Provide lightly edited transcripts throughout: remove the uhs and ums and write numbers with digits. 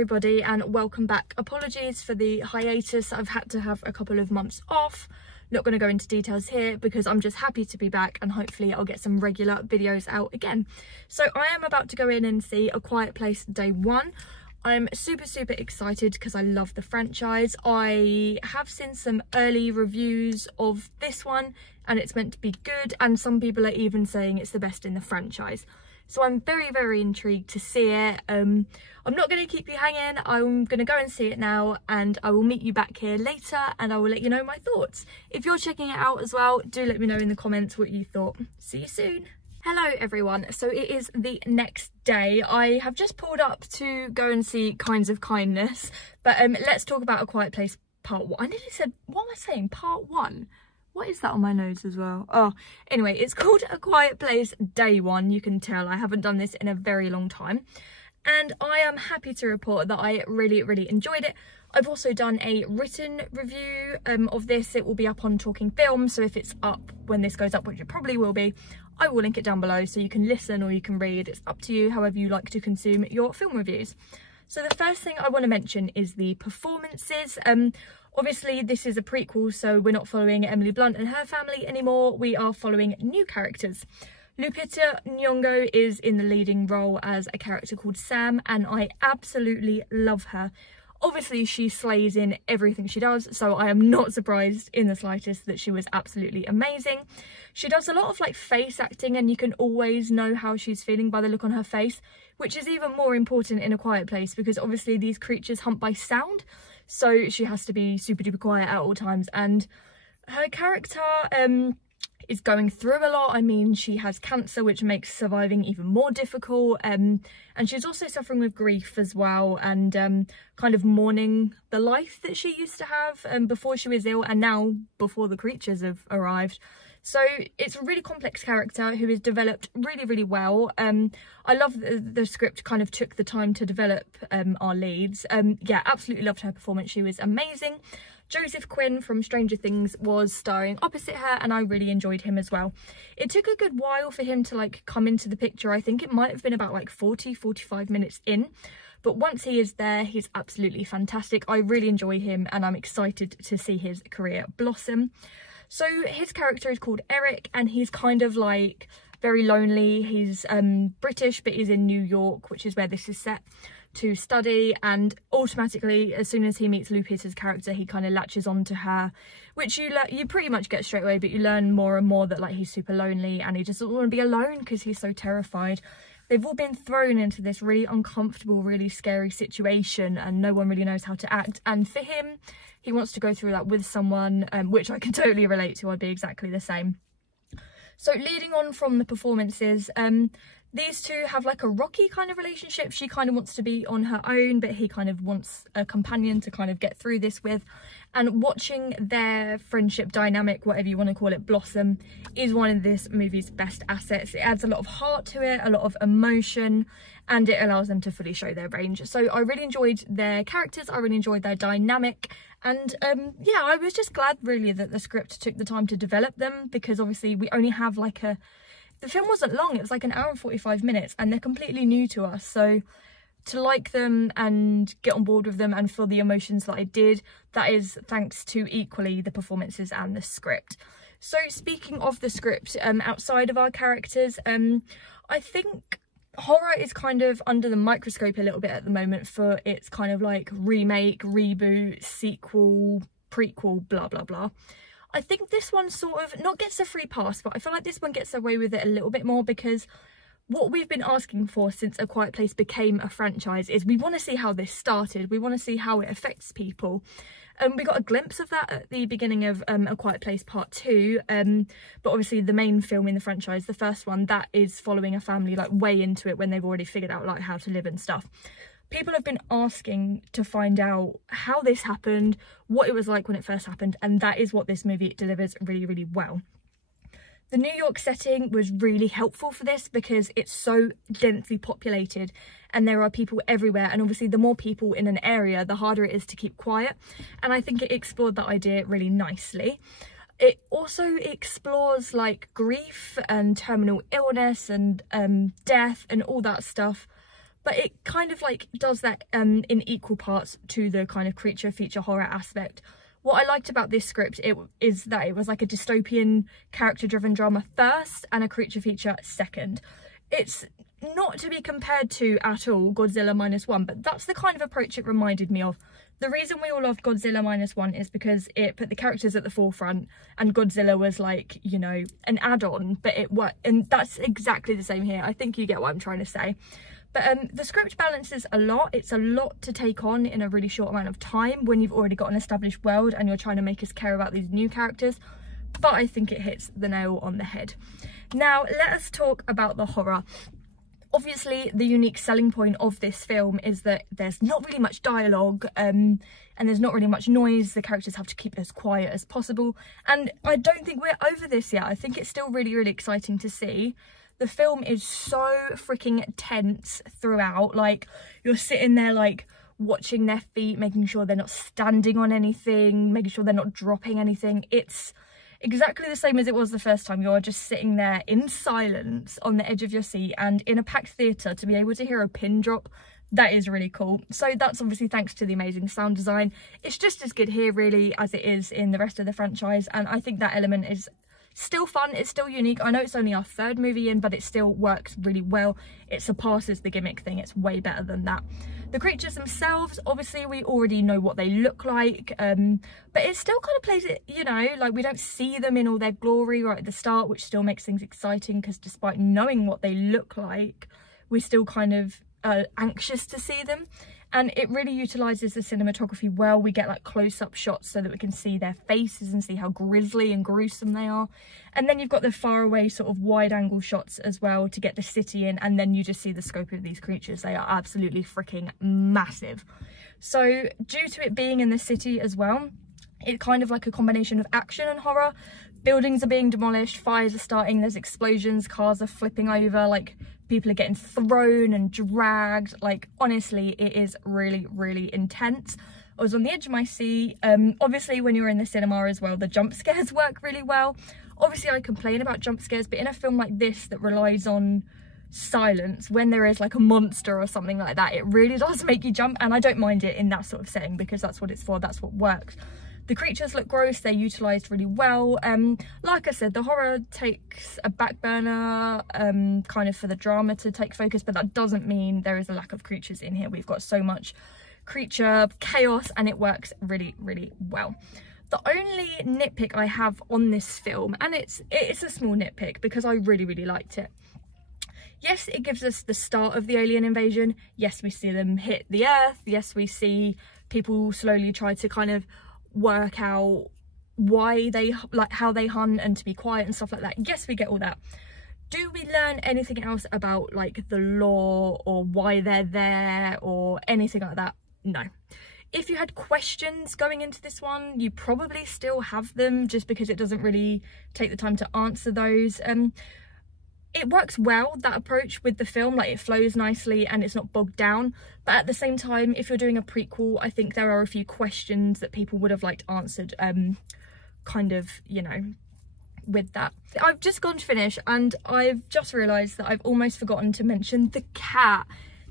everybody and welcome back. Apologies for the hiatus. I've had to have a couple of months off. Not going to go into details here because I'm just happy to be back and hopefully I'll get some regular videos out again. So I am about to go in and see A Quiet Place Day 1. I'm super excited because I love the franchise. I have seen some early reviews of this one and it's meant to be good, and some people are even saying it's the best in the franchise. So I'm very intrigued to see it. I'm not going to keep you hanging. I'm going to go and see it now and I will meet you back here later and I will let you know my thoughts. If you're checking it out as well, do let me know in the comments what you thought. See you soon. Hello everyone, so it is the next day. I have just pulled up to go and see Kinds of Kindness, but let's talk about A Quiet Place Part 1. I nearly said, what am I saying? Part 1? What is that on my nose as well? Oh, anyway, it's called A Quiet Place Day 1. You can tell I haven't done this in a very long time. And I am happy to report that I really enjoyed it. I've also done a written review of this. It will be up on Talking Film, so if it's up when this goes up, which it probably will be, I will link it down below so you can listen or you can read. It's up to you, however you like to consume your film reviews. So the first thing I want to mention is the performances. Obviously this is a prequel, so we're not following Emily Blunt and her family anymore. We are following new characters. Lupita Nyong'o is in the leading role as a character called Sam, and I absolutely love her. Obviously she slays in everything she does, so I am not surprised in the slightest that she was absolutely amazing. She does a lot of like face acting and you can always know how she's feeling by the look on her face, which is even more important in A Quiet Place because obviously these creatures hunt by sound, so she has to be super duper quiet at all times. And her character is going through a lot. I mean, she has cancer, which makes surviving even more difficult, and she's also suffering with grief as well, and kind of mourning the life that she used to have before she was ill and now before the creatures have arrived. So it's a really complex character who is developed really well. I love that the script kind of took the time to develop our leads. Yeah, absolutely loved her performance. She was amazing. Joseph Quinn from Stranger Things was starring opposite her and I really enjoyed him as well. It took a good while for him to like come into the picture. I think it might have been about like 45 minutes in, but once he is there, he's absolutely fantastic. I really enjoy him and I'm excited to see his career blossom. So his character is called Eric and he's kind of like very lonely. He's British, but he's in New York, which is where this is set, to study, and automatically as soon as he meets Lupita's character he kind of latches onto her, which you pretty much get straight away, but you learn more and more that like he's super lonely and he just doesn't want to be alone because he's so terrified. They've all been thrown into this really uncomfortable, really scary situation and no one really knows how to act, and for him he wants to go through that with someone, which I can totally relate to. I'd be exactly the same. So leading on from the performances, these two have like a rocky kind of relationship. She kind of wants to be on her own, but he kind of wants a companion to kind of get through this with. And watching their friendship dynamic, whatever you want to call it, blossom, is one of this movie's best assets. It adds a lot of heart to it, a lot of emotion, and it allows them to fully show their range. So I really enjoyed their characters, I really enjoyed their dynamic, and yeah, I was just glad really that the script took the time to develop them, because obviously we only have like the film wasn't long, it was like an hour and 45 minutes and they're completely new to us. So to like them and get on board with them and feel the emotions that I did, that is thanks to equally the performances and the script. So speaking of the script, outside of our characters, I think horror is kind of under the microscope a little bit at the moment for its kind of like remake, reboot, sequel, prequel, blah blah. I think this one sort of not gets a free pass, but I feel like this one gets away with it a little bit more, because what we've been asking for since A Quiet Place became a franchise is we want to see how this started. We want to see how it affects people. We got a glimpse of that at the beginning of A Quiet Place Part 2, but obviously the main film in the franchise, the first one, that is following a family like way into it when they've already figured out like how to live and stuff. People have been asking to find out how this happened, what it was like when it first happened, and that is what this movie delivers really well. The New York setting was really helpful for this because it's so densely populated and there are people everywhere, and obviously the more people in an area, the harder it is to keep quiet, and I think it explored that idea really nicely. It also explores like grief and terminal illness and death and all that stuff, but it kind of like does that in equal parts to the kind of creature feature horror aspect. What I liked about this script is that it was like a dystopian character driven drama first and a creature feature second. It's not to be compared to at all Godzilla -1, but that's the kind of approach it reminded me of. The reason we all loved Godzilla -1 is because it put the characters at the forefront and Godzilla was like, you know, an add-on, but it worked, and that's exactly the same here. I think you get what I'm trying to say. But the script balances a lot. It's a lot to take on in a really short amount of time when you've already got an established world and you're trying to make us care about these new characters. But I think it hits the nail on the head. Now, let us talk about the horror. Obviously, the unique selling point of this film is that there's not really much dialogue and there's not really much noise. The characters have to keep as quiet as possible. And I don't think we're over this yet. I think it's still really, really exciting to see. The film is so freaking tense throughout. Like, you're sitting there like watching their feet, making sure they're not standing on anything, making sure they're not dropping anything. It's exactly the same as it was the first time. You're just sitting there in silence on the edge of your seat, and in a packed theatre to be able to hear a pin drop, that is really cool. So that's obviously thanks to the amazing sound design. It's just as good here really as it is in the rest of the franchise, and I think that element is still fun. It's still unique. I know it's only our third movie in, but it still works really well. It surpasses the gimmick thing. It's way better than that. The creatures themselves, obviously we already know what they look like, but it still kind of plays it, you know, like we don't see them in all their glory right at the start, which still makes things exciting, because despite knowing what they look like, we're still kind of anxious to see them. And it really utilises the cinematography well. We get like close-up shots so that we can see their faces and see how grisly and gruesome they are. And then you've got the far-away sort of wide-angle shots as well to get the city in, and then you just see the scope of these creatures. They are absolutely freaking massive. So due to it being in the city as well, it's kind of like a combination of action and horror. Buildings are being demolished, fires are starting, there's explosions, cars are flipping over, like people are getting thrown and dragged. Like, honestly, it is really, really intense. I was on the edge of my seat. Obviously, when you're in the cinema as well, the jump scares work really well. Obviously, I complain about jump scares, but in a film like this that relies on silence, when there is like a monster or something like that, it really does make you jump, and I don't mind it in that sort of setting because that's what it's for, that's what works. The creatures look gross, they're utilised really well. Like I said, the horror takes a back burner kind of for the drama to take focus, but that doesn't mean there is a lack of creatures in here. We've got so much creature chaos and it works really, really well. The only nitpick I have on this film, and it's a small nitpick because I really, really liked it. Yes, it gives us the start of the alien invasion. Yes, we see them hit the earth. Yes, we see people slowly try to kind of work out why they, like how they hunt and to be quiet and stuff like that. Yes, we get all that. Do we learn anything else about like the lore or why they're there or anything like that? No. If you had questions going into this one, you probably still have them just because it doesn't really take the time to answer those. It works well, that approach with the film, like it flows nicely and it's not bogged down. But at the same time, if you're doing a prequel, I think there are a few questions that people would have liked answered, kind of, you know, with that. I've just gone to finish and I've just realised that I've almost forgotten to mention the cat.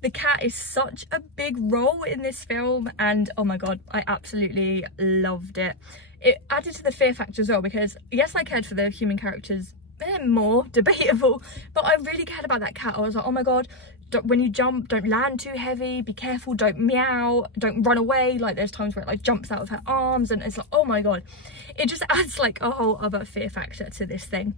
The cat is such a big role in this film and oh my god, I absolutely loved it. It added to the fear factor as well because yes, I cared for the human characters, more debatable, but I really cared about that cat. I was like, oh my god, when you jump, don't land too heavy, be careful, don't meow, don't run away. Like there's times where it like jumps out of her arms and it's like, oh my god, it just adds like a whole other fear factor to this thing.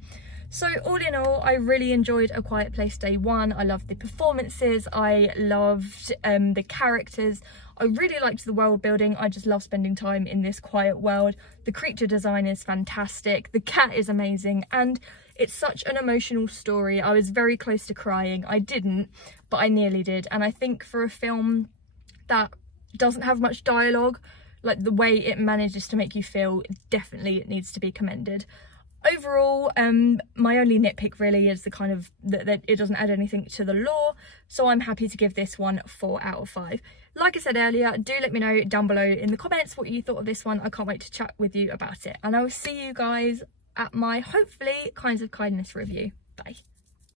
So all in all, I really enjoyed A Quiet Place Day 1. I loved the performances, I loved the characters, I really liked the world building. I just love spending time in this quiet world. The creature design is fantastic, the cat is amazing, and it's such an emotional story. I was very close to crying. I didn't, but I nearly did. And I think for a film that doesn't have much dialogue, like the way it manages to make you feel, definitely it needs to be commended. Overall, my only nitpick really is the kind of that it doesn't add anything to the lore, so I'm happy to give this one 4 out of 5. Like I said earlier, do let me know down below in the comments what you thought of this one. I can't wait to chat with you about it, and I will see you guys at my hopefully Kinds of Kindness review. Bye.